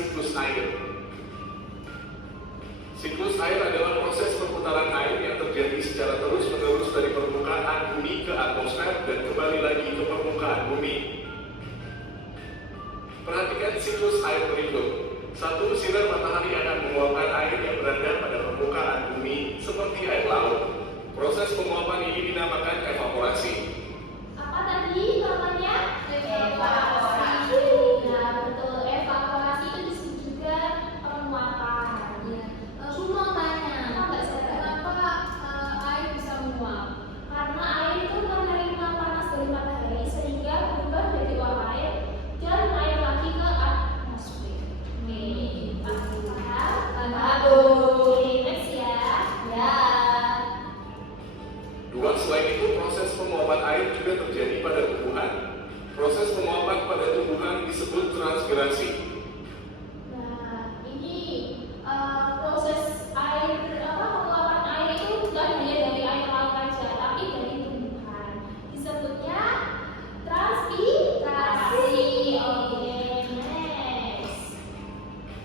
siklus air. Siklus air adalah proses perputaran air yang terjadi secara terus-menerus dari permukaan bumi ke atmosfer dan kembali lagi ke permukaan bumi. Perhatikan siklus air berikut. 1. Sinar matahari akan menguapkan air yang berada pada permukaan bumi seperti air laut. Proses penguapan ini dinamakan evaporasi. Apa tadi namanya? Evaporasi. Ya, betul. Evaporasi itu disebut juga penguapan. Ya. Aku mau tanya, kenapa air bisa menguap? Karena air itu menerima panas dari matahari sehingga berubah dari uap air dan naik lagi ke atmosfer. Paham? Oke, next ya. Ya. 2. Selain itu, proses penguapan air juga terjadi pada tumbuhan. Proses penguapan pada tumbuhan disebut transpirasi. Nah, ini proses air penguapan air itu bukan hanya dari air laut saja, tapi dari tumbuhan. Disebutnya transpirasi. Oke, next.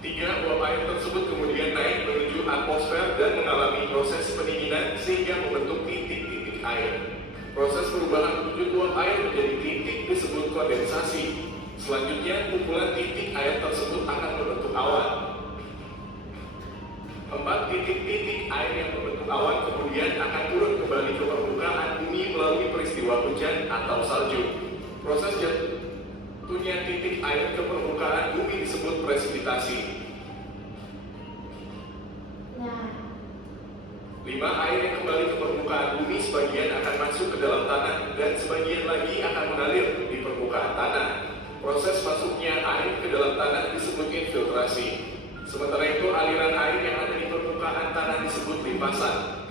3. Uap air tersebut kemudian naik menuju atmosfer dan mengalami proses pendinginan sehingga membentuk titik-titik air. Proses perubahan wujud uap air menjadi titik disebut kondensasi. Selanjutnya, kumpulan titik air tersebut akan membentuk awan. 4. Titik-titik air yang membentuk awan kemudian akan turun kembali ke permukaan bumi melalui peristiwa hujan atau salju. Proses jatuhnya titik air ke permukaan bumi disebut presipitasi. 5. Air yang kembali ke permukaan bumi sebagian akan masuk ke dalam tanah dan sebagian lagi akan mengalir di permukaan tanah. Proses masuknya air ke dalam tanah disebut infiltrasi. Sementara itu aliran air yang ada di permukaan tanah disebut limpasan.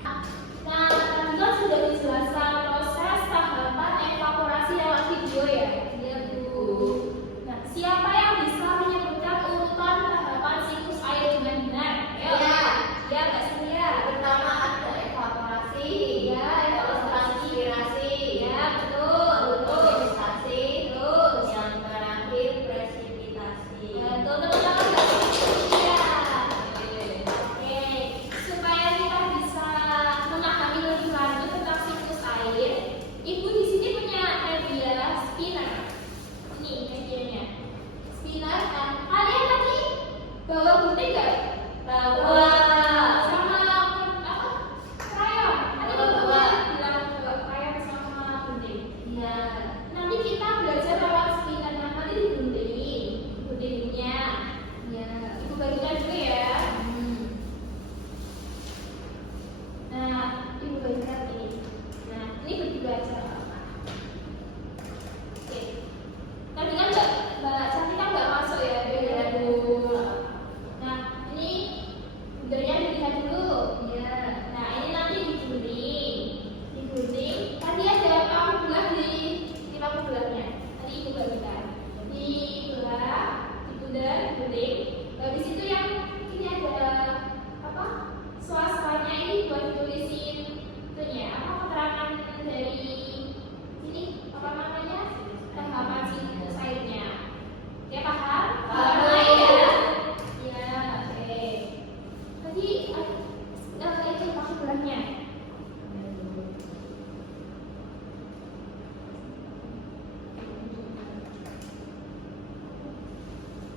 Nah, tadi kan sudah dijelaskan proses tahapan evaporasi lewat video ya. Iya, Bu. Nah, siapa yang bisa menyebutkan urutan tahapan siklus air dengan benar? Ayo. Ya, Kak Cynthia. Pertama ada evaporasi, Ya, terus transpirasi, Ya, betul. kondensasi, terus yang terakhir presipitasi. Betul, teman-teman. Ya. Oke, supaya kita bisa memahami lebih lanjut tentang siklus air, Ibu di sini punya media spinner. Ini medianya. Spinner. Nah, kalian tadi bawa gunting nggak? Bawa. Sama apa? Krayon. Tadi bawa bilang bawa krayon sama gunting. Iya. Nanti kita belajar lewat spinner. Nah, nanti digunting. Guntingnya. Ya. Ibu bagikan dulu ya. Nah, Ibu bagikan ini. Nah, ini berdua aja. Oke. Tadi kan Mbak Cantika nggak masuk ya, beda dulu. Nah, ini bundernya dilihat dulu. Ya. Nah, ini nanti digunting. Tadi ada paku belah di paku belahnya. Tadi Ibu bagikan. Dibelah, dibundar, digunting. Habis itu yang ini ada apa? Swastanya ini buat ditulisin itunya apa keterangan dari ini apa namanya tahapan siklus airnya. Ya paham? Paham. Ya. Ya, oke. Tadi itu paku belahnya.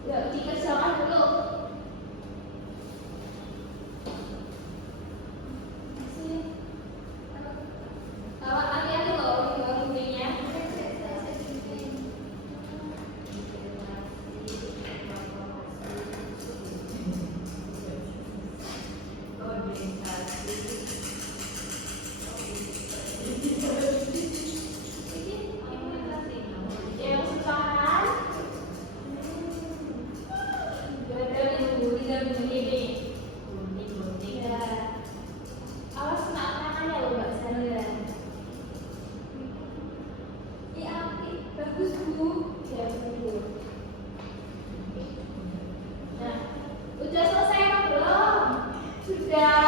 Ya, dikerjakan dulu. Bawa hati-hati loh di bawah guntingnya. Yang sekarang ada bunyi ini. Ya. Awas kena tangannya loh Mbak Sandra. Iya, bagus Bu. Ya, betul. Nah, udah selesai apa belum? Sudah.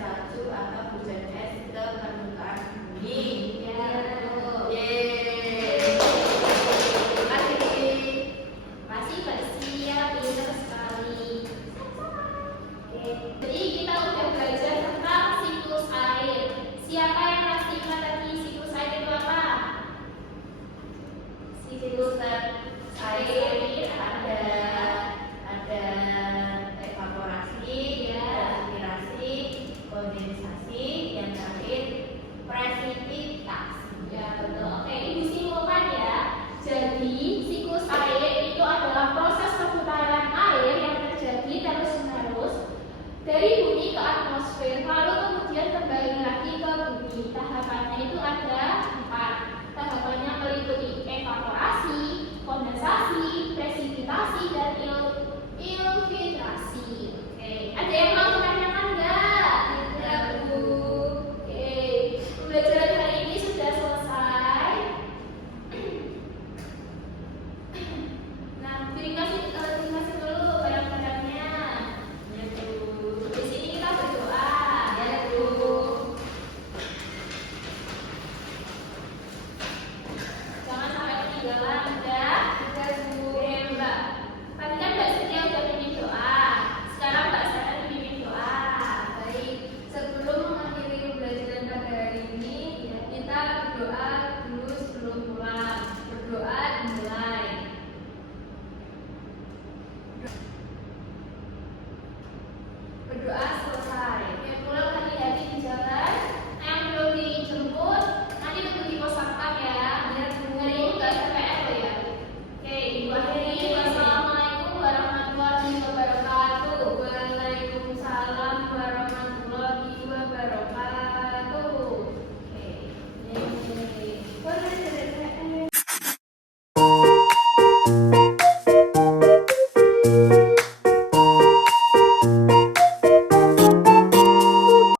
salju atau hujan es ke permukaan bumi. Ya, betul. Yeay. Terima kasih. Masih Mbak Sia, pintar sekali. Oke, jadi kita udah belajar tentang siklus air. Siapa yang masih ingat tadi siklus air itu apa? Siklus air ada evaporasi, transpirasi, kondensasi, yang terakhir presipitasi. Ya, betul. Oke, Ibu simpulkan ya. Jadi, siklus air itu adalah proses perputaran air yang terjadi terus-menerus dari